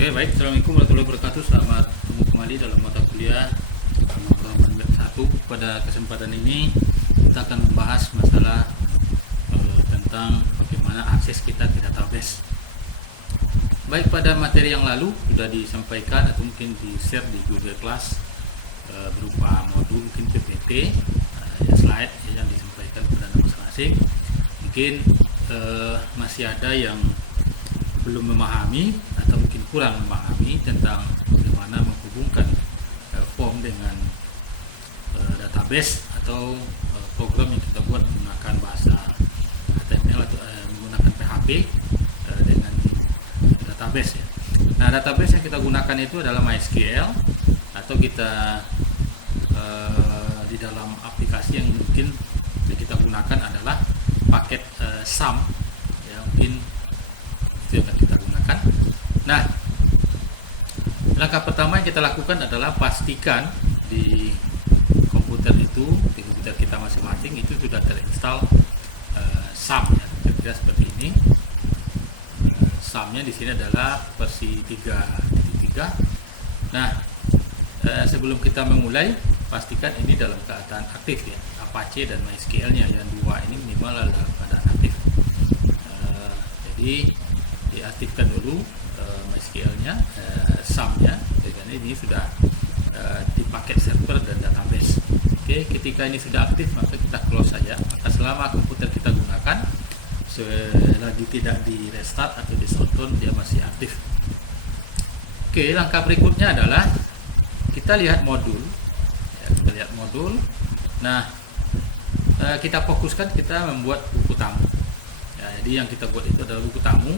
Oke, baik. Assalamualaikum warahmatullahi wabarakatuh. Selamat bertemu kembali dalam mata kuliah pemrograman web 1. Pada kesempatan ini kita akan membahas masalah tentang bagaimana akses kita ke database. Baik, pada materi yang lalu sudah disampaikan atau mungkin di-share di Google Class berupa modul mungkin PPT, slide yang disampaikan kepada masing-masing. Mungkin masih ada yang belum memahami atau mungkin kurang memahami tentang bagaimana menghubungkan form dengan database atau program yang kita buat menggunakan bahasa HTML atau menggunakan PHP dengan database ya. Nah, database yang kita gunakan itu adalah MySQL atau kita di dalam aplikasi yang mungkin kita gunakan adalah paket SAM ya, mungkin itu yang kita gunakan. Nah, langkah pertama yang kita lakukan adalah pastikan di komputer itu, di komputer kita masing-masing itu sudah terinstall SAM ya, kira-kira seperti ini. SAM-nya di sini adalah versi 3.3. Nah, sebelum kita memulai, pastikan ini dalam keadaan aktif ya, Apache dan MySQL-nya yang dua ini minimal adalah keadaan aktif. Jadi diaktifkan dulu MySQL-nya, SAM-nya, dan ini sudah di paket server dan database. Oke, ketika ini sudah aktif maka kita close saja. Maka selama komputer kita gunakan, selagi tidak di restart atau di shutdown, dia masih aktif. Oke, langkah berikutnya adalah kita lihat modul. Ya, kita lihat modul. Nah, kita fokuskan kita membuat buku tamu. Ya, jadi yang kita buat itu adalah buku tamu.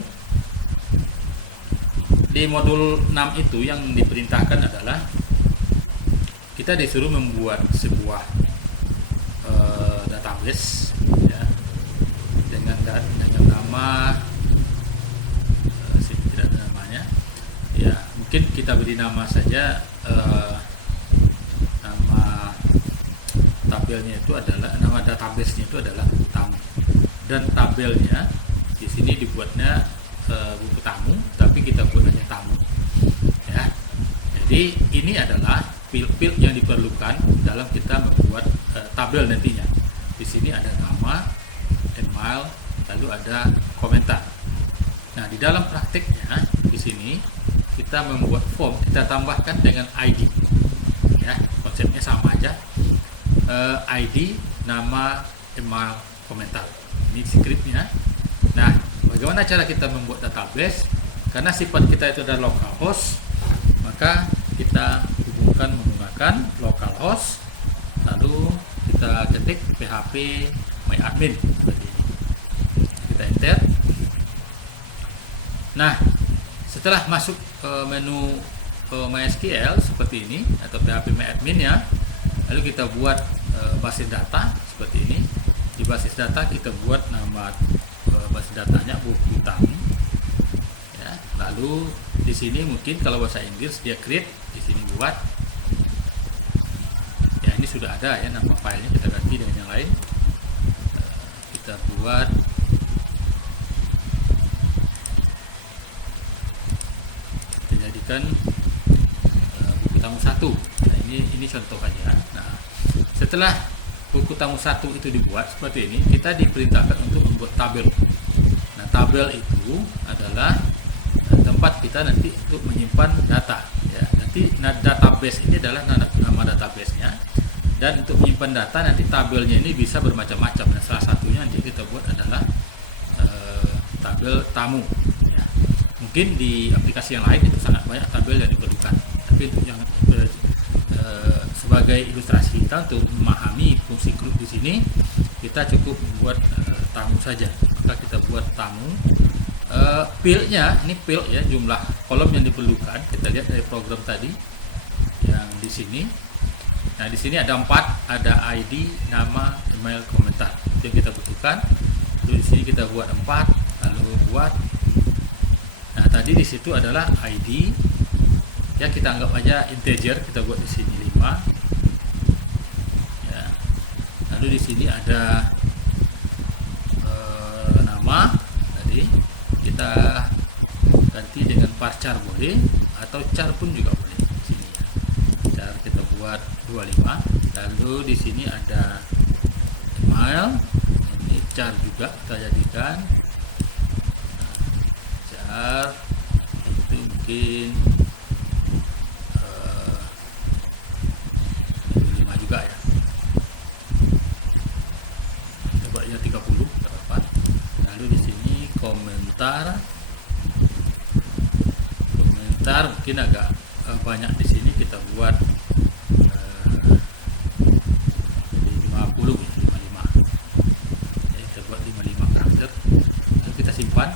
Di modul 6 itu yang diperintahkan adalah kita disuruh membuat sebuah database ya, dengan nama sini tidak ada namanya ya, mungkin kita beri nama saja, nama tabelnya itu adalah, nama database-nya itu adalah buku tamu, dan tabelnya di sini dibuatnya buku tamu, tapi kita buat hanya tamu ya. Jadi ini adalah field-field yang diperlukan dalam kita membuat tabel nantinya. Di sini ada nama, email, lalu ada komentar. Nah, di dalam prakteknya di sini kita membuat form, kita tambahkan dengan ID ya, konsepnya sama aja, ID, nama, email, komentar. Ini scriptnya. Nah, bagaimana cara kita membuat database? Karena sifat kita itu adalah localhost, maka kita hubungkan menggunakan localhost, lalu kita ketik php myadmin seperti ini. Kita enter. Nah, setelah masuk menu MySQL seperti ini atau php myadmin ya, lalu kita buat basis data seperti ini. Di basis data kita buat nama basis datanya buku tamu ya. Lalu di sini mungkin kalau bahasa Inggris dia create, di sini buat ya, ini sudah ada ya nama filenya, kita ganti dengan yang lain. Kita buat kita jadikan buku tamu 1. Nah, ini contoh aja. Nah, setelah buku tamu 1 itu dibuat seperti ini, kita diperintahkan untuk membuat tabel. Nah, tabel itu adalah tempat kita nanti untuk menyimpan data ya. Nanti database ini adalah nama database-nya, dan untuk menyimpan data nanti tabelnya ini bisa bermacam-macam. Nah, salah satunya nanti kita buat adalah tabel tamu ya. Mungkin di aplikasi yang lain itu sangat banyak tabel yang diperlukan, tapi untuk yang sebagai ilustrasi kita untuk memahami fungsi grup di sini, kita cukup membuat tamu saja. Maka kita buat tamu. Fieldnya ini field ya, jumlah kolom yang diperlukan. Kita lihat dari program tadi yang di sini. Nah, di sini ada 4, ada ID, nama, email, komentar. Itu yang kita butuhkan. Lalu di sini kita buat 4, lalu buat. Nah, tadi di situ adalah ID. Ya, kita anggap aja integer, kita buat di sini 5. Ya. Lalu di sini ada nama tadi, kita ganti dengan varchar boleh, atau char pun juga boleh. Sini ya. Char kita buat 25. Lalu di sini ada email, ini char juga kita jadikan. Char itu mungkin 5 juga ya. Coba 30 berapa? Lalu di sini komentar mungkin agak banyak. Di sini kita buat 50 ya, 55. Jadi kita buat 55 karakter. Lalu kita simpan.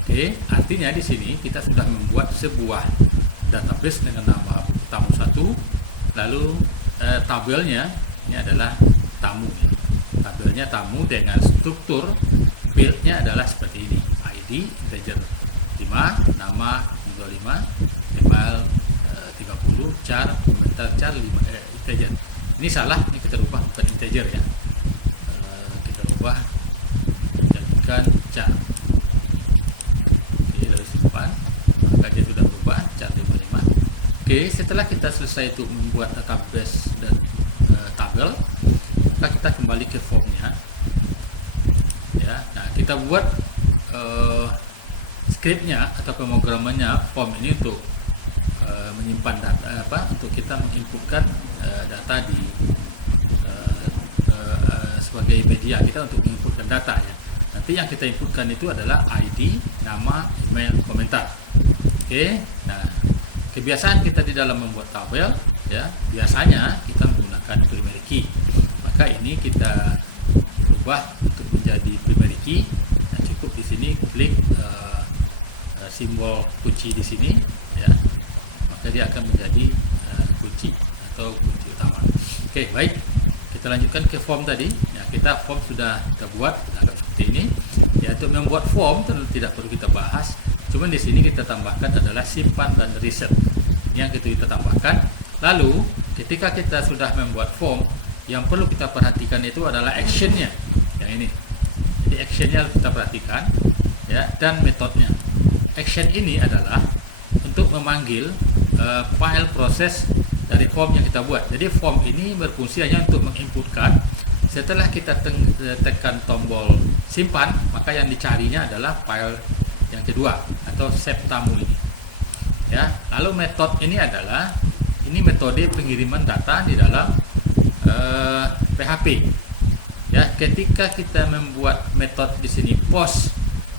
Oke, artinya di sini kita sudah membuat sebuah database dengan nama tamu 1. Lalu tabelnya ini adalah tamu ya. Tabelnya tamu dengan struktur fieldnya adalah seperti ini: ID integer 5, nama 25, email 30, char komentar char 5 integer. Ini salah, ini kita rubah bukan integer ya. Kita rubah jadikan char. Oke, lalu simpan. Maka dia sudah berubah char 55. Oke, setelah kita selesai untuk membuat database dan tabel, maka kita kembali ke formnya ya. Nah, kita buat scriptnya atau pemrogramannya form ini untuk menyimpan data, untuk kita menginputkan data di sebagai media kita untuk menginputkan data ya. Nanti yang kita inputkan itu adalah ID, nama, email, komentar. Oke. Nah, kebiasaan kita di dalam membuat tabel ya, biasanya kita menggunakan primary key. Maka ini kita ubah untuk menjadi primary key. Nah, cukup di sini klik simbol kunci di sini ya, maka dia akan menjadi kunci atau kunci utama. Oke, baik, kita lanjutkan ke form tadi ya. Kita form sudah kita buat seperti ini ya. Untuk membuat form tentu tidak perlu kita bahas, cuman di sini kita tambahkan adalah simpan dan reset yang kita tambahkan. Lalu ketika kita sudah membuat form, yang perlu kita perhatikan itu adalah actionnya yang ini. Jadi actionnya harus kita perhatikan ya, dan metodenya. Action ini adalah untuk memanggil file proses dari form yang kita buat. Jadi form ini berfungsi hanya untuk menginputkan. Setelah kita tekan tombol simpan, maka yang dicarinya adalah file yang kedua atau save tamu ini ya. Lalu metode ini adalah metode pengiriman data di dalam PHP ya. Ketika kita membuat metode di sini post,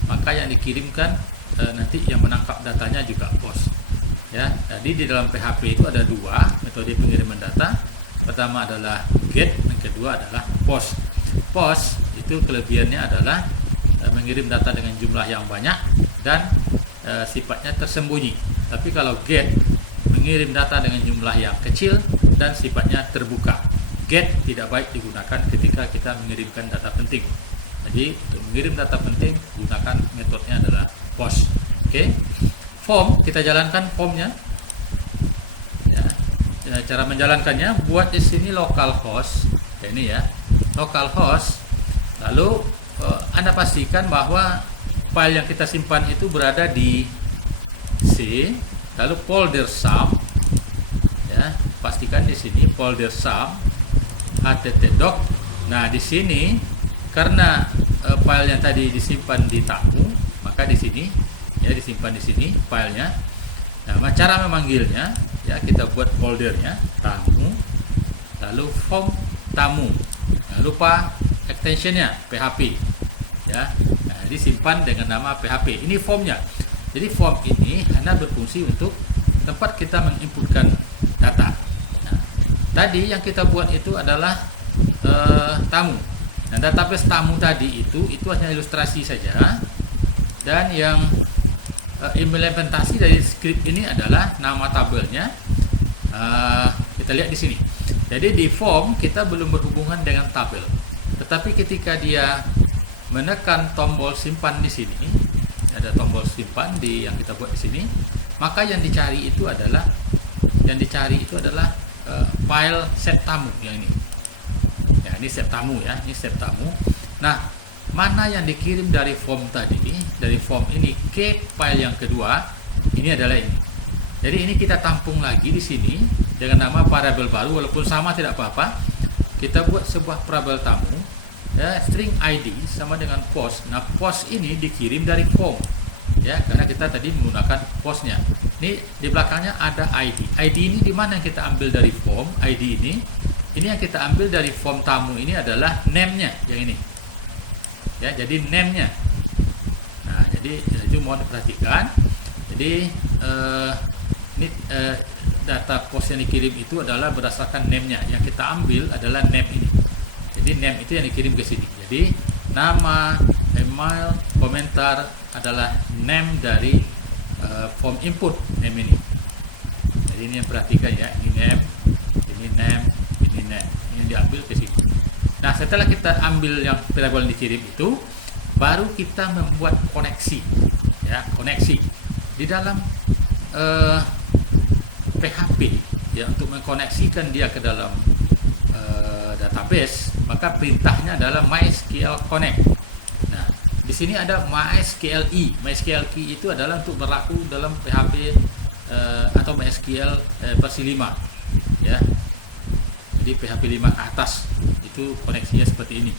maka yang dikirimkan nanti yang menangkap datanya juga post ya. Jadi di dalam PHP itu ada dua metode pengiriman data. Pertama adalah get, yang kedua adalah post. Post itu kelebihannya adalah mengirim data dengan jumlah yang banyak dan sifatnya tersembunyi. Tapi kalau get mengirim data dengan jumlah yang kecil dan sifatnya terbuka. Get tidak baik digunakan ketika kita mengirimkan data penting. Jadi untuk mengirim data penting, gunakan metodenya adalah post. Oke. Form kita jalankan formnya. Ya. Cara menjalankannya, buat di sini localhost. Ya, ini ya, localhost. Lalu Anda pastikan bahwa file yang kita simpan itu berada di C. Lalu folder sum. Ya, pastikan di sini folder sum httdoc. Nah, di sini karena file yang tadi disimpan di tamu, maka di sini ya disimpan di sini filenya. Nah, cara memanggilnya ya, kita buat foldernya tamu, lalu form tamu. Nah, lupa extensionnya PHP ya. Nah, disimpan dengan nama PHP. Ini formnya. Jadi form ini hanya berfungsi untuk tempat kita menginputkan data. Nah, tadi yang kita buat itu adalah tamu. Nah, database tamu tadi itu hanya ilustrasi saja, dan yang implementasi dari script ini adalah nama tabelnya. Kita lihat di sini. Jadi di form kita belum berhubungan dengan tabel, tetapi ketika dia menekan tombol simpan di sini, ada tombol simpan yang kita buat di sini, maka yang dicari itu adalah file set tamu yang ini. Ya, ini set tamu ya, ini set tamu. Nah, mana yang dikirim dari form tadi, dari form ini ke file yang kedua, ini adalah ini. Jadi ini kita tampung lagi di sini dengan nama variabel baru, walaupun sama tidak apa-apa. Kita buat sebuah variabel tamu, ya, string ID sama dengan post. Nah, post ini dikirim dari form, ya, karena kita tadi menggunakan postnya. Ini di belakangnya ada ID. ID ini di mana kita ambil dari form? ID ini yang kita ambil dari form tamu ini adalah name-nya, yang ini. Ya, jadi name-nya. Nah, jadi itu mohon diperhatikan. Jadi ini data post yang dikirim itu adalah berdasarkan name-nya. Yang kita ambil adalah name ini. Jadi name itu yang dikirim ke sini. Jadi nama, email, komentar adalah name dari form input name ini. Jadi ini yang perhatikan ya, ini name, ini name, ini name. Ini diambil ke sini. Nah, setelah kita ambil yang variabel yang dikirim itu, baru kita membuat koneksi, ya, koneksi di dalam PHP, ya, untuk mengkoneksikan dia ke dalam database. Maka perintahnya adalah MySQL connect. Nah, di sini ada MySQL key. MySQL key itu adalah untuk berlaku dalam PHP atau MySQL versi 5, ya. Jadi PHP 5 ke atas itu koneksinya seperti ini,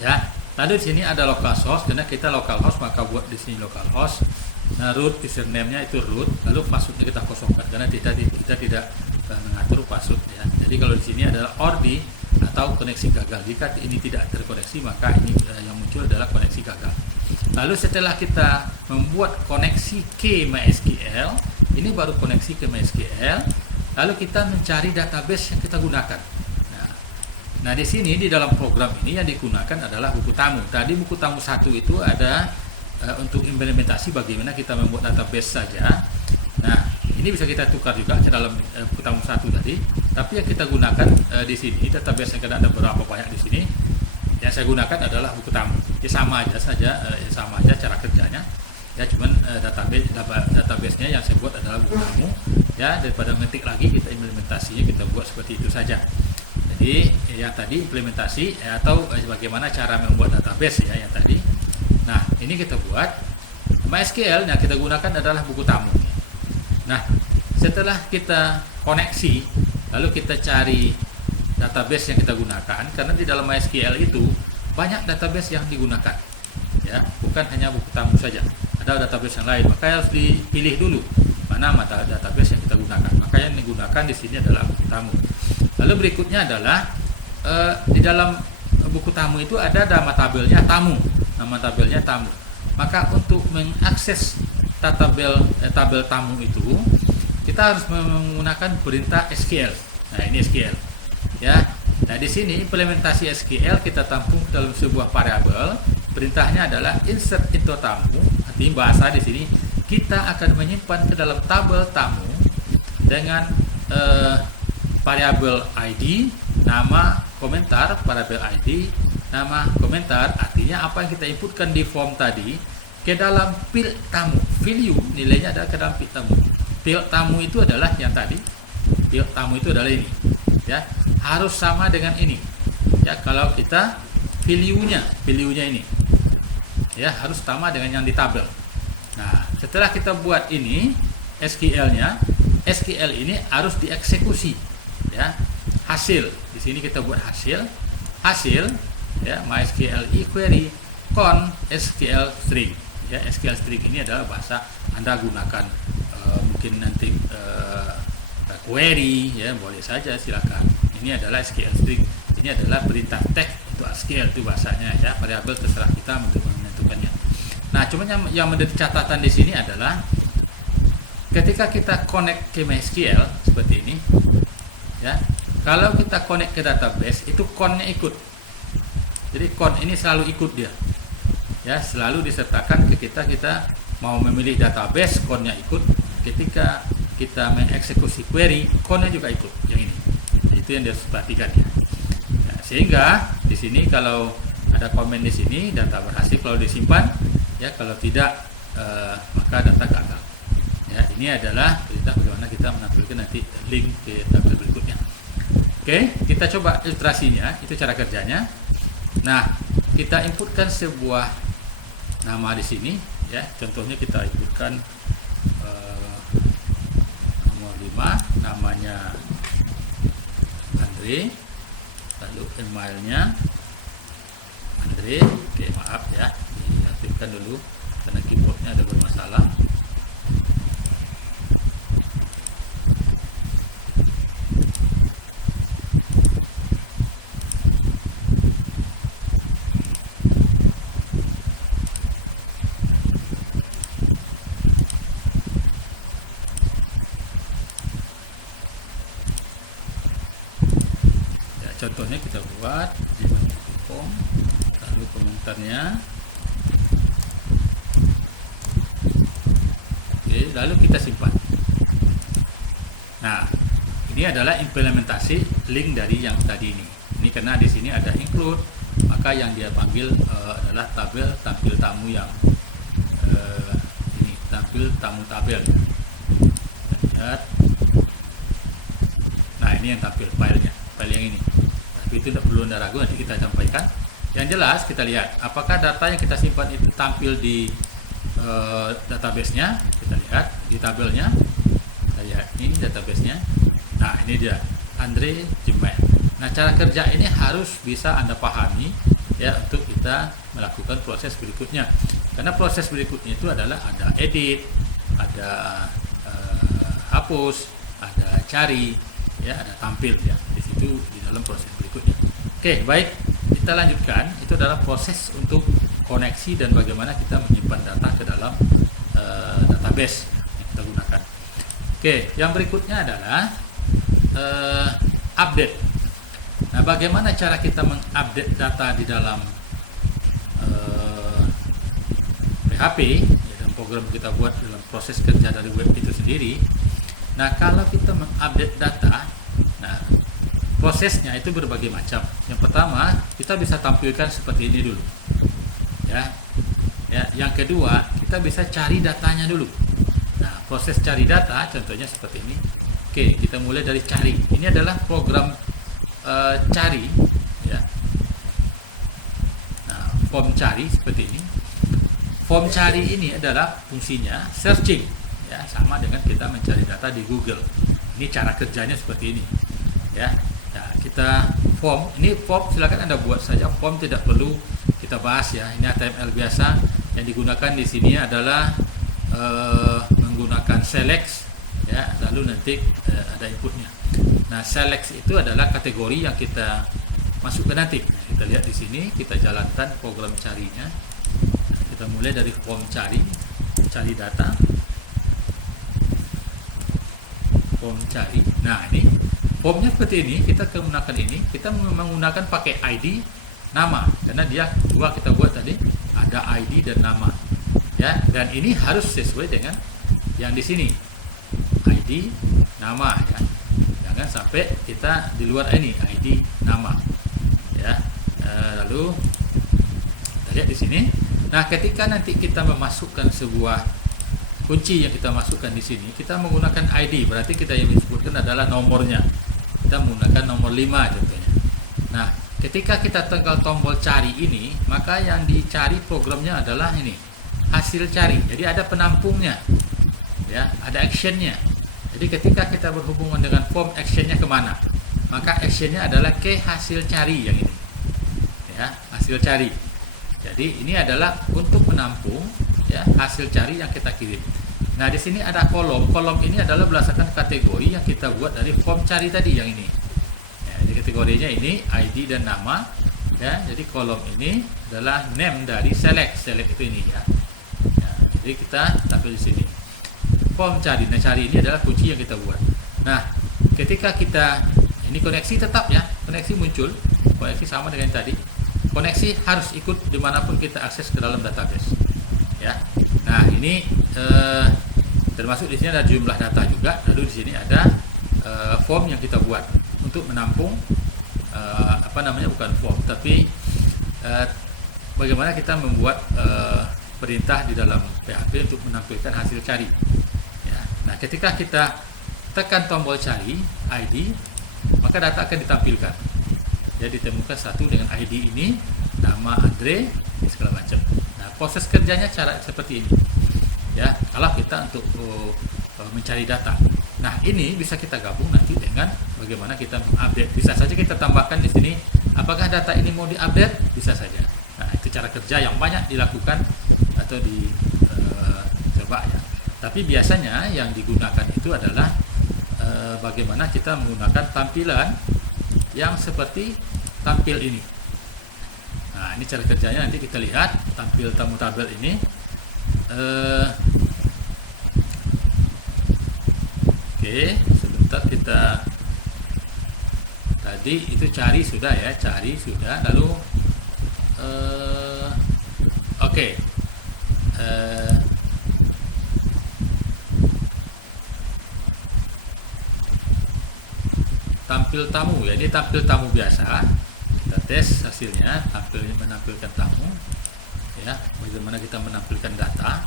ya. Lalu di sini ada localhost, karena kita localhost maka buat di sini localhost. Nah, root username-nya itu root, lalu password-nya kita kosongkan karena kita tidak mengatur password, ya. Jadi kalau di sini adalah ORD atau koneksi gagal. Jika ini tidak terkoneksi maka ini yang muncul adalah koneksi gagal. Lalu setelah kita membuat koneksi ke MySQL, ini baru koneksi ke MySQL. Lalu kita mencari database yang kita gunakan. Nah, di sini di dalam program ini yang digunakan adalah buku tamu. Tadi buku tamu 1 itu ada untuk implementasi bagaimana kita membuat database saja. Nah, ini bisa kita tukar juga ke dalam buku tamu 1 tadi. Tapi yang kita gunakan di sini database yang ada berapa banyak di sini. Yang saya gunakan adalah buku tamu. Ya sama aja cara kerjanya. Ya, cuman database-nya yang saya buat adalah buku tamu, ya. Daripada ngetik lagi, kita implementasinya kita buat seperti itu saja. Jadi yang tadi implementasi atau bagaimana cara membuat database, ya, yang tadi. Nah, ini kita buat MySQL yang kita gunakan adalah buku tamu. Nah, setelah kita koneksi, lalu kita cari database yang kita gunakan, karena di dalam MySQL itu banyak database yang digunakan, ya, bukan hanya buku tamu saja. Ada database yang lain, maka harus dipilih dulu mana mata database yang kita gunakan. Maka yang digunakan di sini adalah buku tamu. Lalu berikutnya adalah di dalam buku tamu itu ada nama tabelnya tamu, Maka untuk mengakses tabel tamu itu kita harus menggunakan perintah SQL. Nah, ini SQL, ya. Nah, di sini implementasi SQL kita tampung dalam sebuah variabel. Perintahnya adalah insert into tamu. Artinya bahasa di sini kita akan menyimpan ke dalam tabel tamu dengan variabel ID, nama, komentar, variabel ID, nama, komentar. Artinya apa yang kita inputkan di form tadi ke dalam field tamu. Value nilainya adalah ke dalam field tamu. Field tamu itu adalah yang tadi. Field tamu itu adalah ini, ya. Harus sama dengan ini. Ya, kalau kita value-nya ini, ya, harus sama dengan yang di tabel. Nah, setelah kita buat ini SQL-nya, SQL ini harus dieksekusi, ya. Hasil di sini kita buat hasil, ya, MySQL query con SQL string, ya. SQL string ini adalah bahasa Anda gunakan mungkin nanti query, ya, boleh saja, silakan. Ini adalah SQL string, ini adalah perintah tag itu SQL itu bahasanya, ya. Variabel terserah kita untuk menentukannya. Nah, cuma yang menjadi catatan di sini adalah ketika kita connect ke MySQL seperti ini, ya. Kalau kita connect ke database itu con-nya ikut. Jadi con ini selalu ikut dia, ya, selalu disertakan ke kita mau memilih database, con-nya ikut. Ketika kita mengeksekusi query, con-nya juga ikut. Yang ini, itu yang harus diperhatikan, ya. Nah, sehingga di sini kalau ada komen di sini data berhasil kalau disimpan, ya. Kalau tidak maka data gagal, ya. Ini adalah perintah bagaimana kita menampilkan nanti link ke tabel berikutnya. Oke, kita coba ilustrasinya, itu cara kerjanya. Nah, kita inputkan sebuah nama di sini, ya. Contohnya kita inputkan nomor 5, namanya Andre, lalu emailnya Andre. Oke, maaf ya, diaktifkan dulu karena keyboardnya ada bermasalah. Contohnya kita buat gmail.com, lalu komentarnya. Oke, lalu kita simpan. Nah, ini adalah implementasi link dari yang tadi ini. Ini karena di sini ada include, maka yang dia panggil adalah tabel tampil tamu yang ini, tampil tamu tabel. Lihat. Nah, ini yang tampil filenya, file yang ini. Tapi itu tidak perlu Anda ragu, nanti kita sampaikan. Yang jelas kita lihat apakah data yang kita simpan itu tampil di database-nya. Kita lihat di tabelnya. Kita lihat ini database-nya. Nah, ini dia Andre Gmail. Nah, cara kerja ini harus bisa Anda pahami ya untuk kita melakukan proses berikutnya. Karena proses berikutnya itu adalah ada edit, ada hapus, ada cari, ya, ada tampil ya. Di situ di dalam proses berikutnya. Oke, baik, kita lanjutkan. Itu adalah proses untuk koneksi dan bagaimana kita menyimpan data ke dalam database yang kita gunakan. Oke, yang berikutnya adalah update. Nah, bagaimana cara kita mengupdate data di dalam PHP, ya, dalam program kita buat dalam proses kerja dari web itu sendiri. Nah, kalau kita mengupdate data, nah, prosesnya itu berbagai macam. Yang pertama, kita bisa tampilkan seperti ini dulu. Ya. Ya, yang kedua, kita bisa cari datanya dulu. Nah, proses cari data contohnya seperti ini. Oke, kita mulai dari cari. Ini adalah program cari, ya. Nah, form cari seperti ini. Form cari ini adalah fungsinya searching, ya, sama dengan kita mencari data di Google. Ini cara kerjanya seperti ini, ya. Nah, kita form, ini form silakan Anda buat saja, form tidak perlu kita bahas ya. Ini HTML biasa. Yang digunakan di sini adalah menggunakan select, ya, lalu nanti ada inputnya. Nah, select itu adalah kategori yang kita masukkan nanti. Nah, kita lihat di sini, kita jalankan program carinya. Nah, kita mulai dari form cari data, form cari. Nah, ini formnya seperti ini. Kita menggunakan ini, kita menggunakan pakai ID, nama, karena dia dua kita buat tadi, ada ID dan nama, ya. Dan ini harus sesuai dengan yang di sini, ID, nama, ya. Jangan sampai kita di luar ini ID, nama, ya. Lalu kita lihat di sini. Nah, ketika nanti kita memasukkan sebuah kunci yang kita masukkan di sini, kita menggunakan ID, berarti kita yang disebutkan adalah nomornya. Kita menggunakan nomor 5 contohnya. Nah, ketika kita tekan tombol cari ini, maka yang dicari programnya adalah ini, hasil cari. Jadi ada penampungnya, ya, ada actionnya. Jadi ketika kita berhubungan dengan form, actionnya kemana? Maka actionnya adalah ke hasil cari yang ini, ya, hasil cari. Jadi ini adalah untuk menampung, ya, hasil cari yang kita kirim. Nah, di sini ada kolom. Kolom ini adalah berdasarkan kategori yang kita buat dari form cari tadi yang ini. Ya, jadi kategorinya ini ID dan nama, ya. Jadi kolom ini adalah name dari select itu ini, ya. Ya, jadi kita tampil di sini. Form cari. Nah, cari ini adalah kunci yang kita buat. Nah, ketika kita ini koneksi tetap, ya, koneksi muncul, koneksi sama dengan tadi. Koneksi harus ikut dimanapun kita akses ke dalam database, ya. Nah, ini termasuk di sini ada jumlah data juga. Lalu di sini ada form yang kita buat untuk menampung bukan form, tapi bagaimana kita membuat perintah di dalam PHP untuk menampilkan hasil cari. Ya. Nah, ketika kita tekan tombol cari ID, maka data akan ditampilkan. Jadi ditemukan satu dengan ID ini, nama nama Andre segala macam. Nah, proses kerjanya cara seperti ini ya, kalau kita untuk mencari data. Nah, ini bisa kita gabung nanti dengan bagaimana kita mengupdate. Bisa saja kita tambahkan di sini apakah data ini mau diupdate, bisa saja. Nah, itu cara kerja yang banyak dilakukan atau dicoba ya. Tapi biasanya yang digunakan itu adalah bagaimana kita menggunakan tampilan yang seperti tampil ini. Nah, ini cara kerjanya, nanti kita lihat tampil tamu tabel ini. Oke, sebentar, kita tadi itu cari sudah ya, lalu oke. Tampil tamu ya, ini tampil tamu biasa. Kita tes hasilnya, menampilkan tamu ya, bagaimana kita menampilkan data.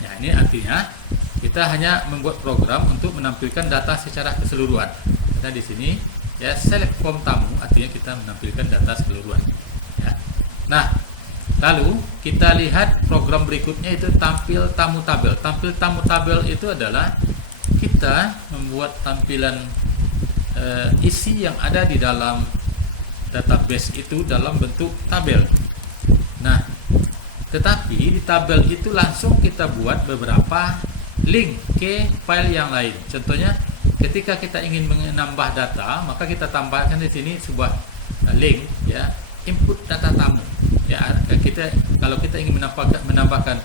Ya, ini artinya kita hanya membuat program untuk menampilkan data secara keseluruhan. Kita di sini ya, select form tamu artinya kita menampilkan data keseluruhan ya. Nah, lalu kita lihat program berikutnya, itu tampil tamu tabel. Tampil tamu tabel itu adalah kita membuat tampilan isi yang ada di dalam database itu dalam bentuk tabel. Nah, tetapi di tabel itu langsung kita buat beberapa link ke file yang lain. Contohnya, ketika kita ingin menambah data, maka kita tambahkan di sini sebuah link ya, input data tamu. Ya, kalau kita ingin menambahkan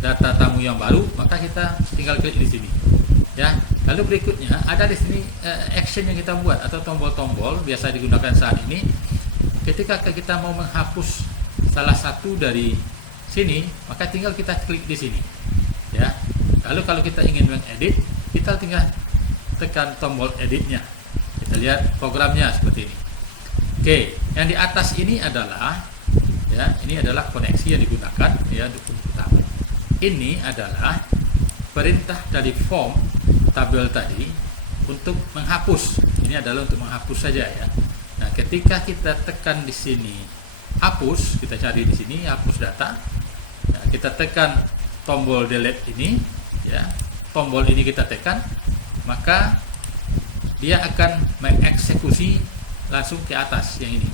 data tamu yang baru, maka kita tinggal klik di sini. Ya, lalu berikutnya ada di sini action yang kita buat atau tombol-tombol biasa digunakan saat ini. Ketika kita mau menghapus salah satu dari sini, maka tinggal kita klik di sini. Ya, lalu kalau kita ingin mengedit, kita tinggal tekan tombol editnya. Kita lihat programnya seperti ini. Oke, yang di atas ini adalah ya, ini adalah koneksi yang digunakan ya untuk tamu. Ini adalah perintah dari form tabel tadi untuk menghapus. Ini adalah untuk menghapus saja ya. Nah, ketika kita tekan di sini hapus, kita cari di sini hapus data. Nah, kita tekan tombol delete ini ya. Tombol ini kita tekan, maka dia akan mengeksekusi langsung ke atas yang ini.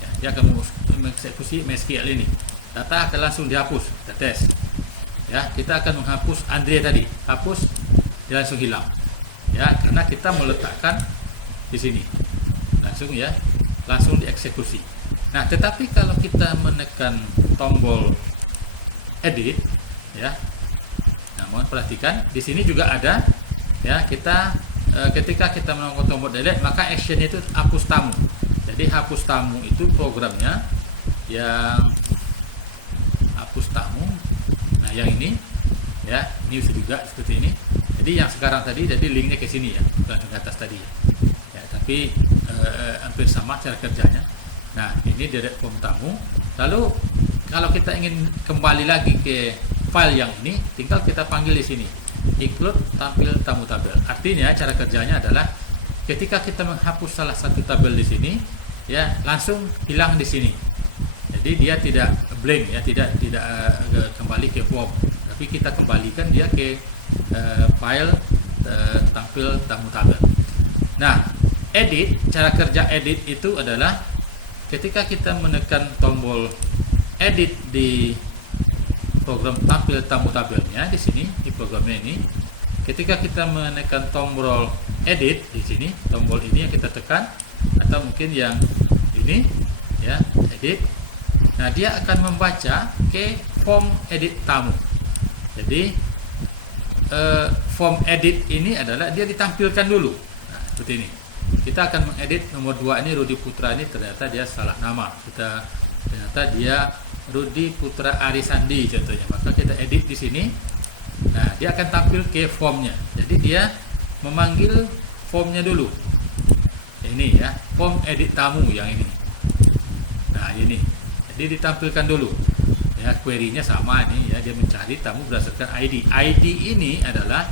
Ya, dia akan mengeksekusi MySQL ini. Data akan langsung dihapus. Kita tes. Ya, kita akan menghapus Andre tadi. Hapus, dia langsung hilang. Ya, karena kita meletakkan di sini. Langsung ya, langsung dieksekusi. Nah, tetapi kalau kita menekan tombol edit ya. Nah, mohon perhatikan di sini juga ada ya, kita ketika kita menekan tombol delete, maka action itu hapus tamu. Jadi hapus tamu itu programnya yang hapus tamu. Nah, yang ini ya, ini bisa juga seperti ini. Jadi yang sekarang tadi, jadi linknya ke sini ya, bukan ke atas tadi ya. Ya, tapi hampir sama cara kerjanya. Nah, ini delete form tamu. Lalu kalau kita ingin kembali lagi ke file yang ini, tinggal kita panggil di sini, include tampil tamu tabel. Artinya cara kerjanya adalah ketika kita menghapus salah satu tabel di sini, ya langsung hilang di sini. Jadi dia tidak blank ya, tidak kembali ke form, tapi kita kembalikan dia ke file tampil tamu tabel. Nah, edit, cara kerja edit itu adalah ketika kita menekan tombol edit di program tampil tamu tabelnya di sini, di programnya ini, ketika kita menekan tombol edit di sini, tombol ini yang kita tekan, atau mungkin yang ini ya, edit. Nah, dia akan membaca ke form edit tamu. Jadi form edit ini adalah dia ditampilkan dulu. Nah, seperti ini. Kita akan mengedit nomor 2 ini, Rudi Putra ini ternyata dia salah nama. Ternyata dia Rudi Putra Arisandi contohnya. Maka kita edit di sini. Nah, dia akan tampil ke formnya. Jadi dia memanggil formnya dulu. Ini ya, form edit tamu yang ini. Nah, ini. Jadi ditampilkan dulu. Ya, query-nya sama nih ya, dia mencari tamu berdasarkan ID. ID ini adalah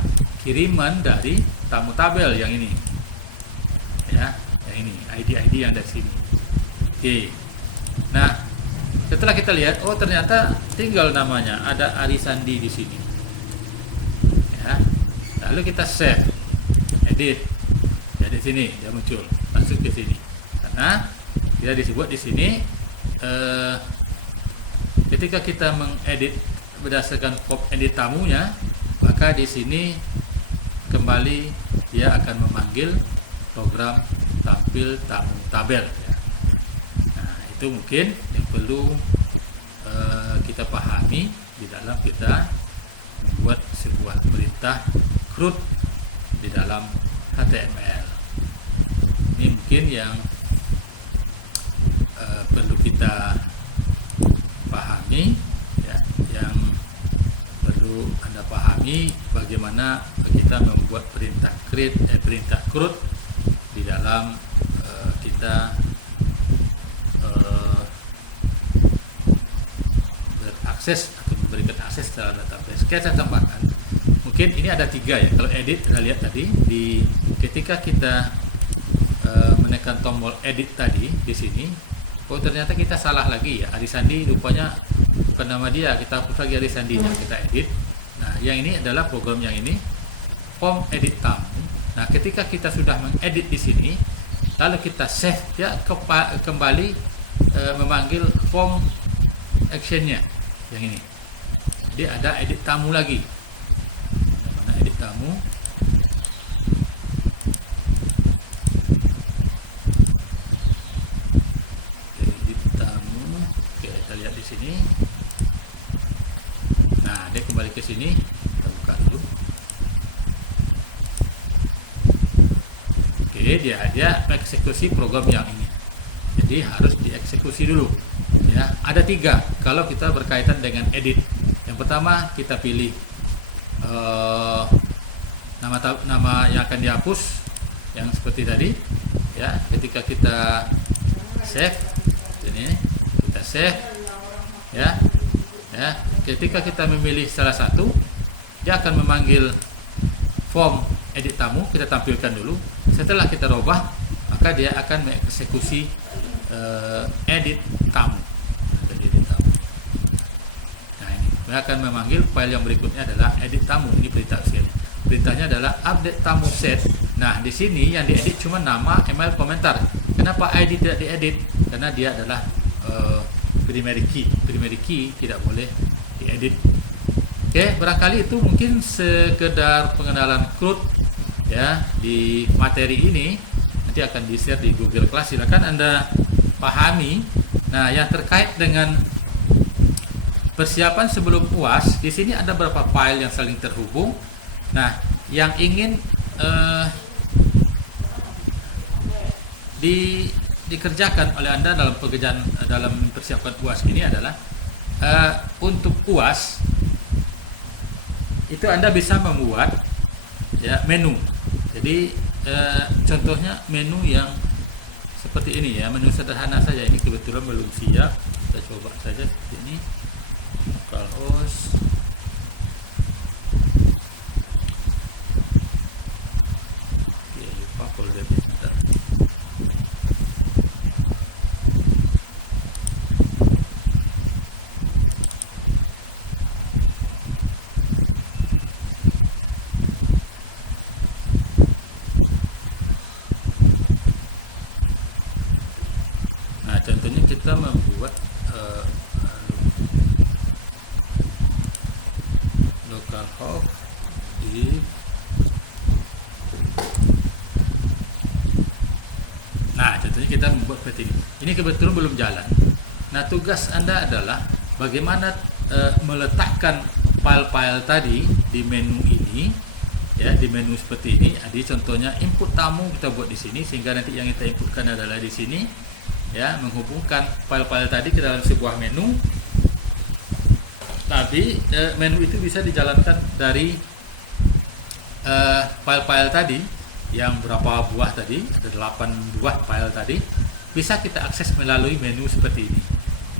kiriman dari tamu tabel yang ini, ya, yang ini ID yang dari sini. Oke, nah setelah kita lihat, oh ternyata tinggal namanya, ada Ari Sandi di sini, ya. Lalu kita save, edit, jadi sini dia muncul, masuk ke sini, karena dia disebut di sini. Ketika kita mengedit berdasarkan form edit tamunya, maka di sini kembali dia akan memanggil program tampil tamu tabel, ya. Nah, itu mungkin yang perlu kita pahami di dalam kita membuat sebuah perintah CRUD di dalam HTML. Ini mungkin yang perlu kita pahami, ya, yang perlu Anda pahami bagaimana kita membuat perintah perintah CRUD di dalam kita berakses atau memberikan akses terhadap database. Kita tambahkan, mungkin ini ada 3 ya. Kalau edit, kita lihat tadi ketika kita menekan tombol edit tadi di sini, oh ternyata kita salah lagi ya. Ari Sandi rupanya bukan nama dia, kita hapus lagi Ari Sandinya, kita edit. Nah, yang ini adalah program yang ini, form edit tamu. Nah, ketika kita sudah mengedit di sini, lalu kita save, ya kembali memanggil form actionnya yang ini. Jadi ada edit tamu lagi. Mana edit tamu? Sini. Nah, dia kembali ke sini. Kita buka dulu. Oke, dia eksekusi program yang ini. Jadi harus dieksekusi dulu. Ya, ada 3 kalau kita berkaitan dengan edit. Yang pertama kita pilih nama yang akan dihapus, yang seperti tadi. Ya, ketika kita save, ini kita save. Ya, ketika kita memilih salah satu, dia akan memanggil form edit tamu. Kita tampilkan dulu. Setelah kita robah, maka dia akan mengeksekusi edit tamu. Nah, ini dia akan memanggil file yang berikutnya adalah edit tamu. Ini perintah set. Perintahnya adalah update tamu set. Nah, di sini yang diedit cuma nama, email, komentar. Kenapa ID tidak diedit? Karena dia adalah primary key tidak boleh diedit. Oke, barangkali itu mungkin sekedar pengenalan CRUD ya di materi ini. Nanti akan di-share di Google Class, silakan Anda pahami. Nah, yang terkait dengan persiapan sebelum UAS, di sini ada beberapa file yang saling terhubung. Nah, yang ingin dikerjakan oleh Anda dalam pekerjaan dalam mempersiapkan UAS ini adalah untuk UAS itu Anda bisa membuat ya menu. Jadi contohnya menu yang seperti ini ya, menu sederhana saja. Ini kebetulan belum siap, kita coba saja seperti ini. Localhost. Oke, lupa folder sebentar. Contohnya kita membuat localhost di contohnya kita membuat seperti ini. Ini kebetulan belum jalan. Nah, tugas Anda adalah bagaimana meletakkan file-file tadi di menu ini ya, di menu seperti ini. Jadi contohnya input tamu kita buat di sini, sehingga nanti yang kita inputkan adalah di sini. Ya, menghubungkan file-file tadi ke dalam sebuah menu. Tapi menu itu bisa dijalankan dari file-file tadi yang berapa buah tadi, ada 8 buah file tadi, bisa kita akses melalui menu seperti ini.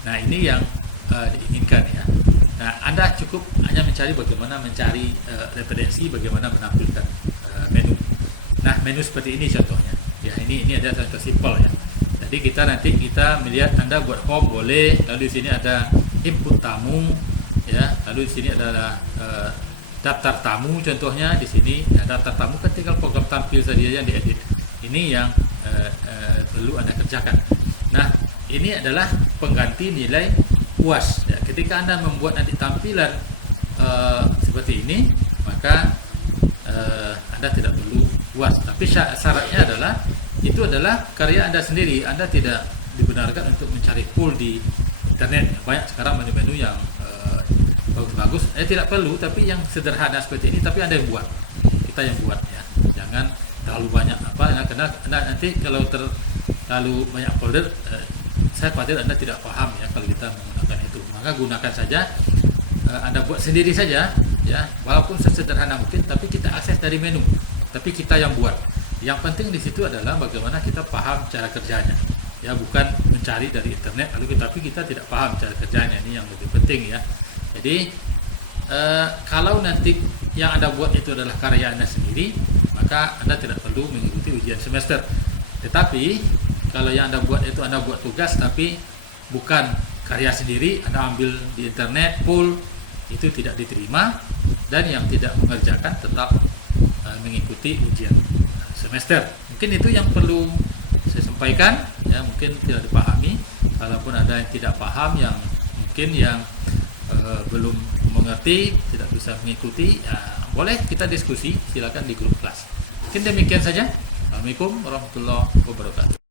Nah, ini yang diinginkan ya. Nah, Anda cukup hanya mencari bagaimana mencari referensi, bagaimana menampilkan menu. Nah, menu seperti ini contohnya. Ya, ini ada contoh simpel ya. Jadi kita melihat Anda buat home boleh, lalu di sini ada input tamu, ya, lalu di sini adalah daftar tamu contohnya di sini. Nah, daftar tamu kan tinggal program tampil saja yang diedit. Ini yang perlu Anda kerjakan. Nah, ini adalah pengganti nilai UAS. Ya, ketika Anda membuat nanti tampilan seperti ini, maka Anda tidak perlu UAS. Tapi syaratnya adalah itu adalah karya Anda sendiri. Anda tidak dibenarkan untuk mencari full di internet. Banyak sekarang menu-menu yang bagus-bagus. Tidak perlu, tapi yang sederhana seperti ini. Tapi Anda yang buat, kita yang buat ya. Jangan terlalu banyak karena nanti kalau terlalu banyak folder, saya khawatir Anda tidak paham ya kalau kita menggunakan itu. Maka gunakan saja, Anda buat sendiri saja ya, walaupun sesederhana mungkin, tapi kita akses dari menu, tapi kita yang buat. Yang penting di situ adalah bagaimana kita paham cara kerjanya ya, bukan mencari dari internet tapi kita tidak paham cara kerjanya. Ini yang lebih penting ya. Jadi kalau nanti yang Anda buat itu adalah karya Anda sendiri, maka Anda tidak perlu mengikuti ujian semester. Tetapi kalau yang Anda buat itu Anda buat tugas tapi bukan karya sendiri, Anda ambil di internet full, itu tidak diterima, dan yang tidak mengerjakan tetap mengikuti ujian semester. Mungkin itu yang perlu saya sampaikan ya, mungkin tidak dipahami. Kalaupun ada yang tidak paham, yang mungkin yang belum mengerti, tidak bisa mengikuti ya, boleh kita diskusi, silakan di grup kelas. Mungkin demikian saja. Assalamualaikum warahmatullahi wabarakatuh.